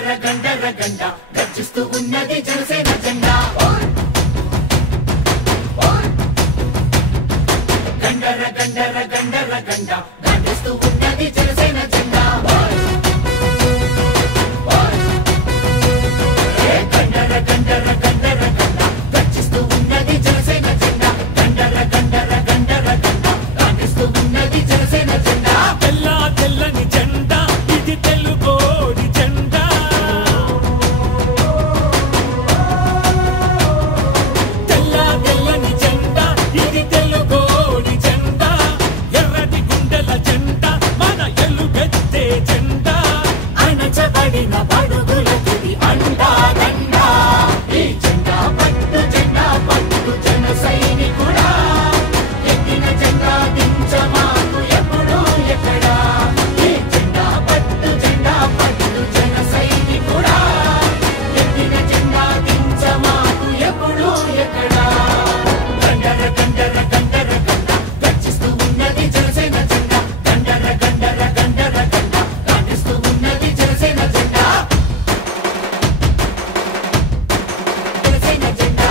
గండర గంట గర్జిస్తూ ఉన్నది జనసేన జెండా గండర గండర గండర గంట గర్జిస్తూ ఉన్నది జనసేన జెండా గండర గండర గండర గంట గర్జిస్తూ ఉన్నది జనసేన జెండా గండర గండర గండర గంట గర్జిస్తూ ఉన్నది జనసేన జెండా తెల్ల తెల్లని జెండా ఇది తెలుగోడి జెండా తెల్ల తెల్లని జెండా ఇది తెలుగోడి జెండా ఎర్రటి గుండెల జెండా మన ఎలుగెత్తే జెండా అణచబడిన బడుగులకి అండా దండా ఈ జెండా పట్టు జన సైనికుడా ఎక్కిన జెండా దించమాకు ఎప్పుడు ఎక్కడా ఈ జెండా పట్టు జన సైనికుడా ఎక్కిన జెండా దించమాకు ఎప్పుడు ఎక్కడా గండర గండర గండర గంట గర్జిస్తూ ఉన్నది జనసేన జెండా గండర గండర గండర గంట గర్జిస్తూ ఉన్నది జనసేన జెండా జనసేన జెండా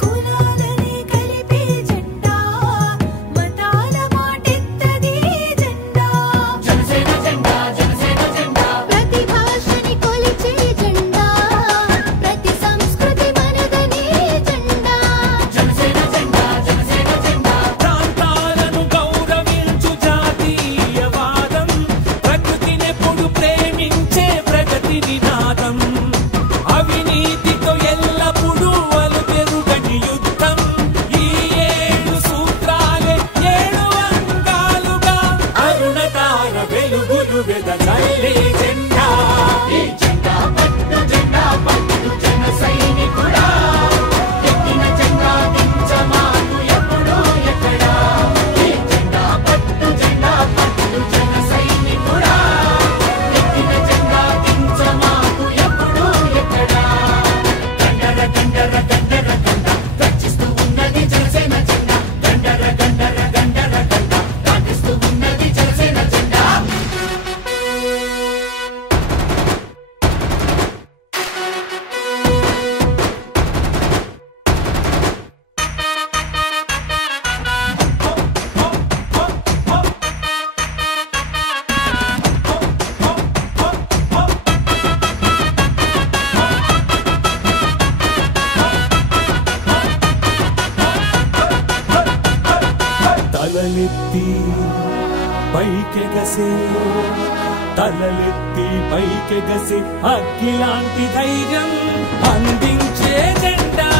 కులాలని కలిపే జెండా మతాల మాటెత్తది జెండా జనసేన జెండా జనసేన జెండా ప్రతి భాషని కొలిచే జెండా ప్రతి సంస్కృతి మనదని జెండా జనసేన జెండా జనసేన జెండా ప్రాంతాలను గౌరవించు జాతీయవాదం ప్రకృతినెప్పుడు ప్రేమించే ప్రగతి నినాదం అవినీతితో ఎల్లప్పుడూ అలుపెరుగని యుద్ధం ఈ 7 సూత్రాలే 7 అంగాలుగా అరుణతార వెలుగులు వెదజల్లే జెండా ఈ జెండా పట్టు జన సైనికుడా ఎక్కిన జెండా దించమాకు ఎప్పుడు ఎక్కడా ఈ జెండా పట్టు జన సైనికుడా ఎక్కిన జెండా దించమాకు ఎప్పుడు ఎక్కడా గండర గండర గండర గంట గర్జిస్తూ ఉన్నది జనసేన జెండా గండర గండర గండర గంట గర్జిస్తూ ఉన్నది జనసేన జెండా తలలెత్తి పైకెగసే తలలెత్తి పైకెగసే అగ్గిలాంటి ధైర్యం అందించే జెండా